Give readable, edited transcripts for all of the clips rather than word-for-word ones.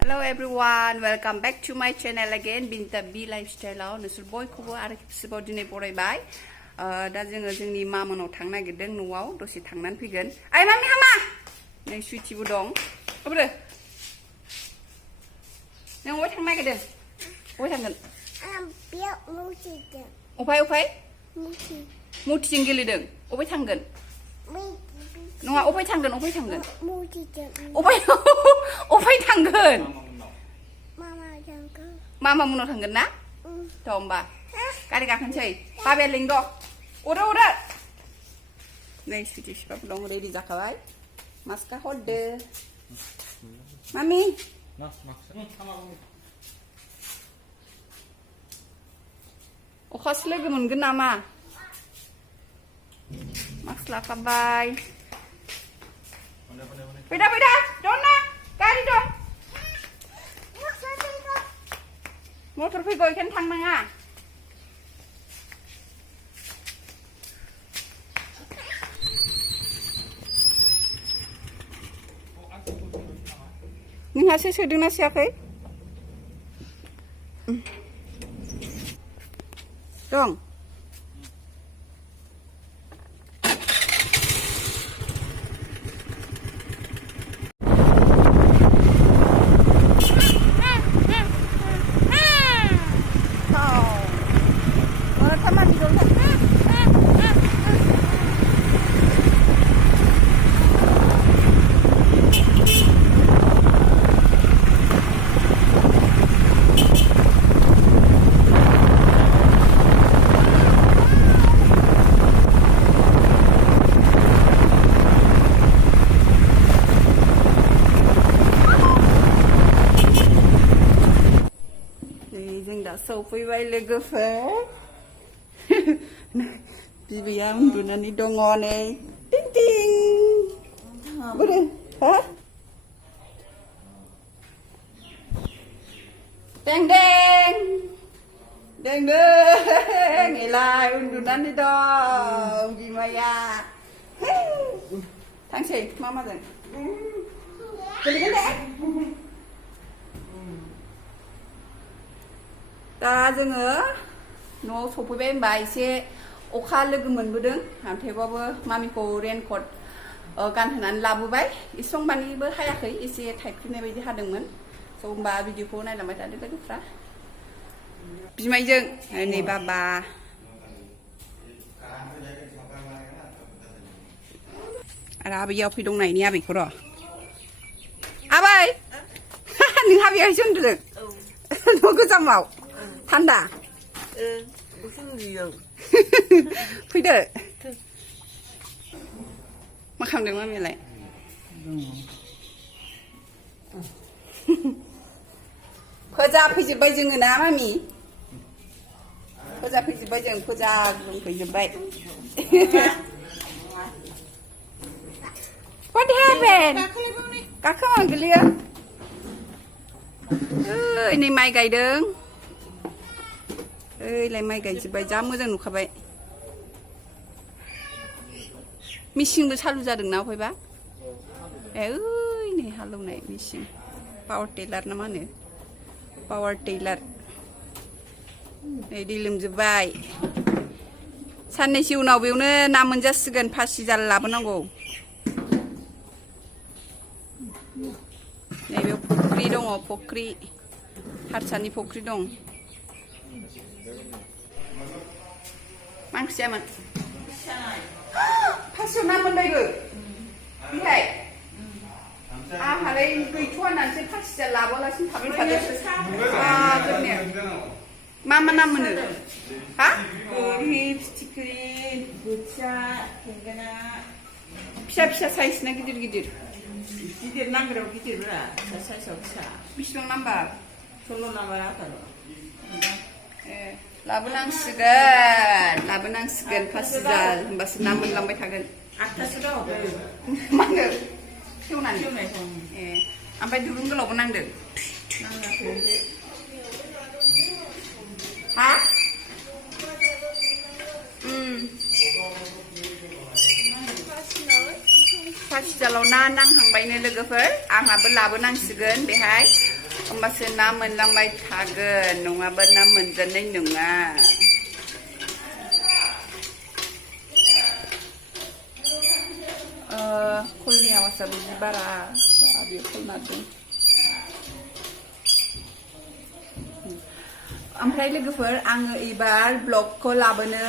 Hello everyone, welcome back to my channel again. Binta B lifestyle नोंसोर बयखौबो आरो खेबसेबाव दिनै बरायबाय। दा जोङो जोंनि मामानाव थांनो नागिरदों न'आव दसे थांनानै फैगोन। आइ मामि हामा नै सुइटिबो दं। अब्रो नों अबाय थांनो नागिरदों? अबाय थांगोन? बेयाव मुथिजों। अबाय? मुथिजों गेलेदों। अबाय थांगोन? नङा अबाय थांगोन? मुथिजों। अबाय थांगोन? मामा मोनाव थांगोन ना? थ' होमबा गारि गाखोनोसै। बाबाया लिंद'। अरो नै सुइटि फिफाबो दं रेडि जाखाबाय। मास्का हरदो। मामि अखासो लोगो मोनगोन नामा? मास्क लाखाबाय। फैदा दंना गारि दं। मटर फैगौ बेखायनो थांनाङा। नोंहासो सोदोंना सोआखै? दं। जों दा सौफैबाय लोगोफोर। बिबैया उन्दुनानै दङ नै टिं टिं। बोरो हा? दें एलाय उन्दुनानै दं बिमाया। थांसै मामाजों गेलेगोन दे। दा जोङो न'आव सफैबाय होनबा एसे अखा लोगो मोनबोदों थेवबाबो मामिखौ रेनकट गानहोनानै लाबोबाय। एसेबां मानिबो हायाखै, एसे थाइफ्रिनाय बायदि हादोंमोन। स' होमबा भिडिअखौ नायलांबाय थादो लोगोफ्रा। बिमाइजों नै बाबा आरो आबैया फैदों नायनि आबैखौ र'। आबै नों आबैयासो उन्दुदों न' गोजामाव थान्दा? फैदो। मा खालामदों मामियालाय? फोजा फैजोब्बाय जोङो ना मामि? फोजा फैजोब्बाय जों, फोजा फैजोब्बाय। What happened? गाखोमा गोलैयो। नै माइ गायदों। ओइलाय माइ गायजोब्बाय, जा मोजां नुखाबाय। मेचिनबो चालु जादोंना अफायबा? ओइ नै हालेवनाय मेचिन, पावार टेलार ना मा होनो? Power tiller. नै दै लोमजोब्बाय। साननैसो उनाव बेयावनो ना मोनजासिगोन, फासि जाल लाबोनांगौ। नैबेयाव फुख्रि दङ, फुख्रि हारसानि फुख्रि दं। मा ओंख्रि जायामोन? फासियाव ना मोनबायबो बेहाय? आंहालाय गैथ'आ होननानैसो फासि जाल लाबोआलासिनो थाबाय थादों। मा ना मोनो? हा? गोरि, फिथिख्रि, बोथिया, थेंगोना। फिसा साइज ना गिदिर? गिदिर नाम्बाराव गिदिरब्रा, फिसा साइजआव फिसा। बेसेबां नाम्बार? 16 नाम्बार 18। लाबोनांसिगोन फासि जाल, होमबासो ना मोनलांबाय थागोन। 8थासो दं। मानो? खेवनानै? ओमफ्राय दुरुं गोलावबो नांदों? हा? फासिजालाव ना नांहांबायनो लोगोफोर, आंहाबो लाबोनांसिगोन बेहाय होमबासो ना मोनलांबाय थागोन नङाबा ना मोनजानाय नङा खलनि आवाजआ बिदि बारा बेयो खलनादों ओमफ्राय लोगोफोर आङो एबार ब्लगखौ लाबोनो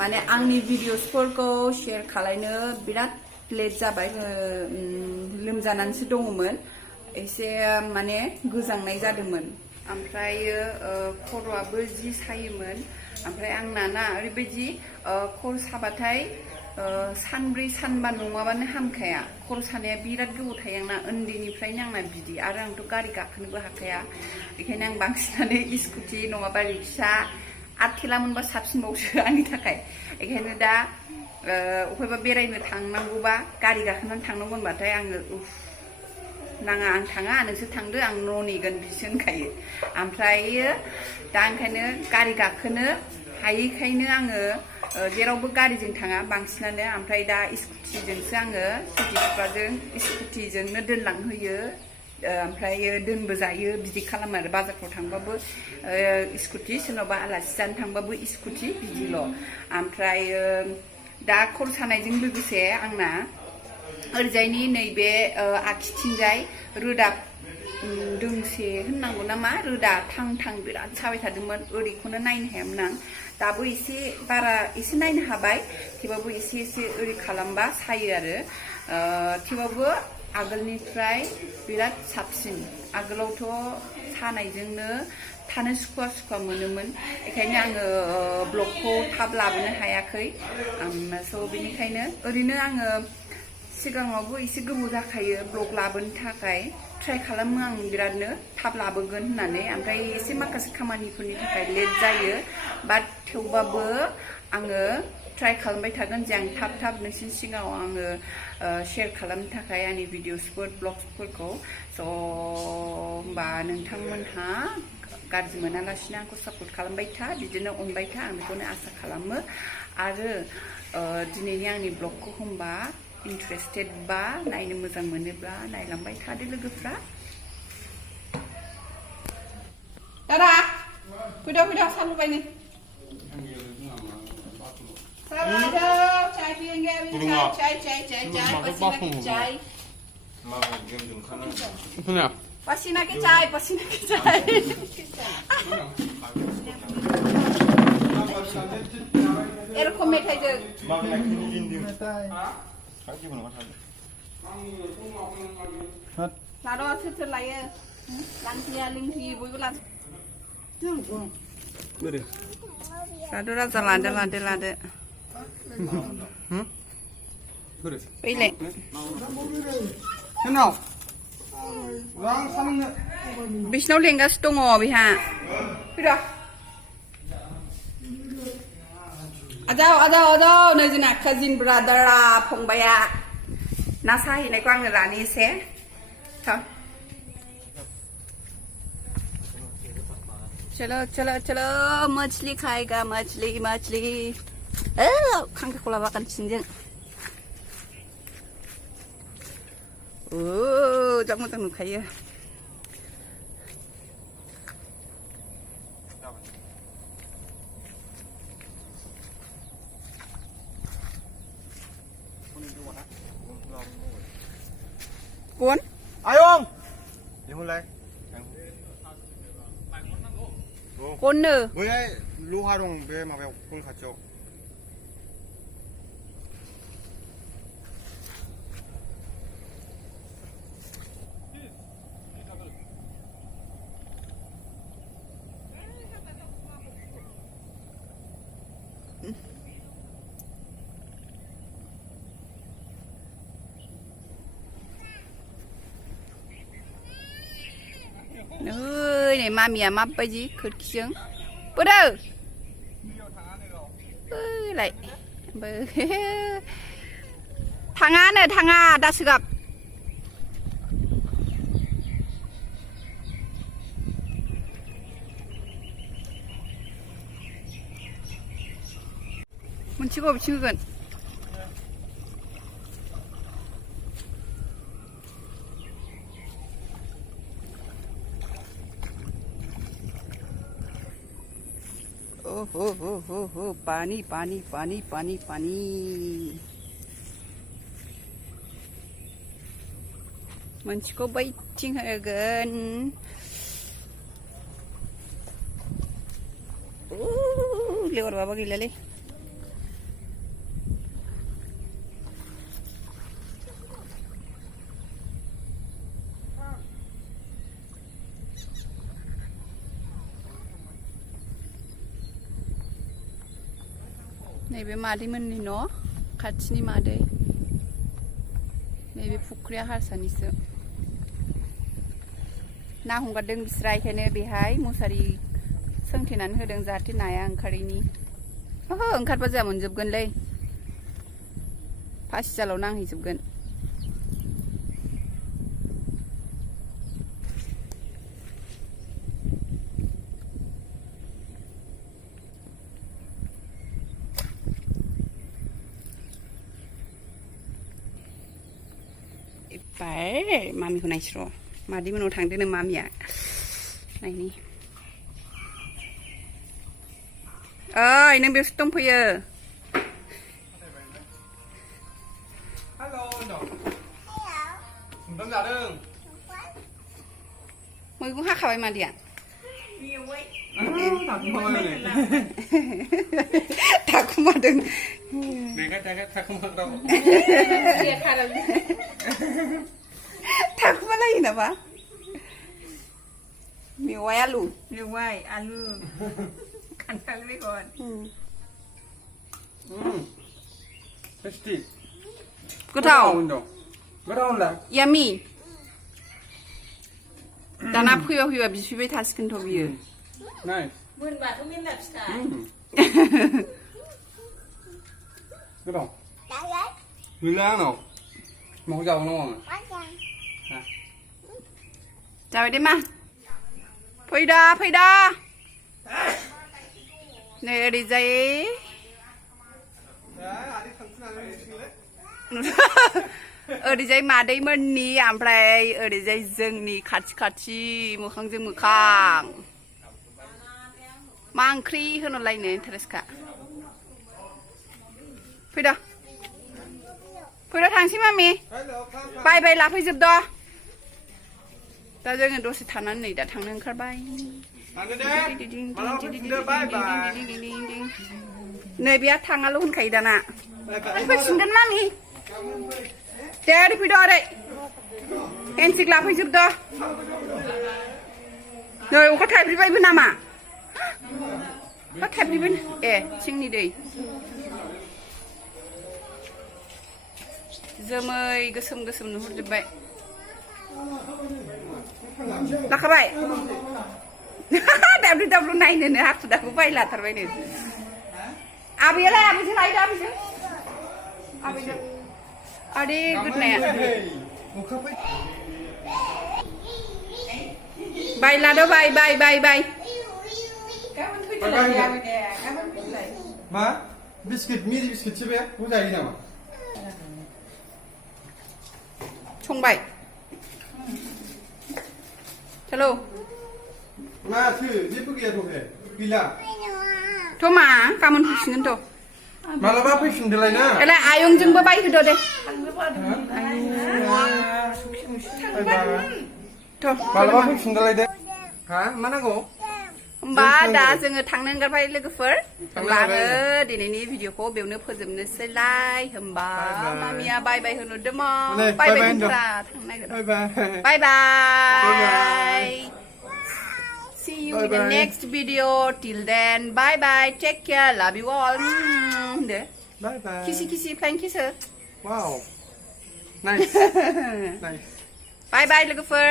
माने आंनि भिडिअसफोरखौ शेयार खालायनो बिराद लेट जाबाय लोमजानानैसो दङमोन एसे माने गोजांनाय जादोंमोन ओमफ्रायो खर'आबो जि सायोमोन ओमफ्राय आंना ना ओरैबायदि खर' साबाथाय सानब्रै सानबा नङाबानो हामखाया खर' सानाया बिराद गोबाव थायो आंना उन्दैनिफ्रायनो आंना बिदि आरो आंथ' गारि गाखोनोबो हाखाया बेखायनो आं बांसिनानो स्कुटि नङाबा रिक्सा आथेला मोनबा साबसिनबावसो आंनि थाखाय बेखायनो दा अबेबा बेरायनो थांनांगौबा गारि गाखोनानै थांनांगौ होनबाथाय आङो नाङा आं थाङा नोंसोर थांदो आं न' नेगोन बिसो होनखायो ओमफ्रायो दा ओंखायनो गारि गाखोनो हायैखायनो आङो जेरावबो गारिजों थाङा बांसिनानो ओमफ्राय दा स्कुटिजोंसो आङो स्कुटि बिफाजों स्कुटिजोंनो दोनलांहोयो ओमफ्रायो दोनबो जायो बिदि खालामो आरो बाजारफ्राव थांबाबो स्कुटि सोरनावबा आलासि जानो थांबाबो स्कुटि बिदिल' ओमफ्रायो दा खर' सानायजों लोगोसे आंना ओरैजायनि नैबे आखिथिंजाय रोदा दोंसे होननांगौ नामा रोदा थां थां बिराद साबाय थादोंमोन ओरैखौनो नायनो हायामोन आं दाबो एसे बारा एसे नायनो हाबाय थेवबाबो एसे एसे ओरै खालामबा सायो आरो थेवबाबो आगोलनिफ्राय बिराद साबसिन आगोलावथ' सानायजोंनो थानो सुखुवा सुखुवा मोनोमोन बेखायनो आङो ब्लगखौ थाब लाबोनो हायाखै स' बेनिखायनो ओरैनो आङो सिगाङावबो एसे गोबाव जाखायो ब्लग लाबोनो थाखाय ट्राइ खालामो आं बिरादनो थाब लाबोगोन होननानै ओमफ्राय एसे माखासे खामानिफोरनि थाखाय लेट जायो बाट थेवबाबो आङो ट्राइ खालामबाय थागोन जे आं थाब थाब नोंसिनि सिगाङाव आङो शेयार खालामनो थाखाय आंनि भिडिअसफोर ब्लग्सफोरखौ स' होमबा नोंथांमोनहा गाज्रि मोनालासिनो आंखौ सापर्ट खालामबाय था बिदिनो अनबाय था आं बेखौनो आसा खालामो आरो दिनैनि आंनि ब्लगखौ होमबा इन्टारेस्टेड बा नायनो मोजां मोनोब्ला नायलांबाय थादो लोगोफ्रा दादा फैदो फैदो साहा लुबायनो चाय पियेंगे अभी चाय चाय चाय चाय पसीना की चाय पसीना की चाय पसीना की चाय एरखम मेथाइजों लाद' सोर सोर लायो लांफैया लिंफैयो बयबो लादो राजा लादो लादो लादो फैलाय बिसिनाव लेंगासिनो दङ बेहा फैद' आजाव आजाव आजाव नै जोंना काजिन ब्रादारा फंबाया ना साहैनायखौ आङो लानो एसे चलो चलो चलो मछली खाएगा मछली मछली खांख्रिखला बागान सिंजों जा मोजां नुखायो Cuốn ai không đi hôn lấy cuốn nè với lũ hoa đồng về mà về con khát chậu ơi này mamiya mabaji खोरखिजों बोरो lại थाङानो थाङा दासोगाब मोनसेखौ बिथिं होगोन Oh, pani. Moनसेखौ बैथिं होगोन लेवार बाबा गैलालै नैबे मादैमोननि न' खाथिनि मादै नैबे फुख्रिया हारसानिसो ना हगारदों बिस्रा इखायनो बेहाय मुसारि सोंथेनानै होदों जाहाथे नाया ओंखारैनि ओहो ओंखारबा जोंहा मोनजोबगोनलै फासिजालाव नांहैजोबगोन एबार मामिखौ नायसै र' मादैमोनाव थांदोंनो मामिया नायनि ओइ नों बेयावसो दंफैयो Hello, Noaw. Vâng, dạ đừng. मैगं हाखाबाय मादैया थाखुमादों Để cái không hận đâu. थाखुमालायो नामा मेवाइ आलु मेवाइ आलु खान्थाल बेगर Tasty. गोथाव Gotow होनलाय यामि दाना फैबा बिफैबाय थासिगोनथ' बियो Nice. मोनबाथ' मेरला फिथा Gotow. Đã lấy. Gila nào. Mau dầu nó không? Bắt ra. जाबाय दे मा फैदा नै ओरैजाय ओरैजाय मादैमोननि ओमफ्राय ओरैजाय जोंनि खाथि मोखांजों मोखां मा ओंख्रि होनलायनो इन्टारेस्टखा फैदा थांसै मामि बाय लाफैजोबद' दा जोङो दसे थानानै नै दा थांनो ओंखारबाय नै बेहा थाङाल' होनखायो दाना फैफिनगोन मामि दे ओरै फैद' ओरै हेन्सिक लाफैजोबद' नै अखा थाइफ्रिबायबो नामा अखा थाइफ्रिबाय ए थिंनि दै जोमै गोसोम नुहुरजोबबाय लाखाबाय दाब्लु नायनोनो हाखु दाखु बायलाथारबायनो आबैयालाय आबैजों लायदो आबैजों आदै गोदनाया बाय लादो बाय मा बिस्किट मिरि बिस्किटसो बे बुजायो नामा संबाय हेलौ माथो जेबो गैयाथ' बे गैला थ' मा गाबोन फैफिनगोनथ' मालाबा फैफिनदोलाय ना एलाय आयंजोंबो बायहोद' दे थ' मालाबा फैफिनदोलाय दे हा मा नांगौ होमबा दा जोङो थांनो ओंखारबाय लोगोफोर होमबा आङो दिनैनि भिडिअखौ बेयावनो फोजोबनोसैलाय होमबा मामिया बाय होनो दमो बाय होनफ्रा थांनो नागिरो बाय see you in the next video till then bye take care love you all Day bye kissy flying kiss her wow nice bye लोगोफोर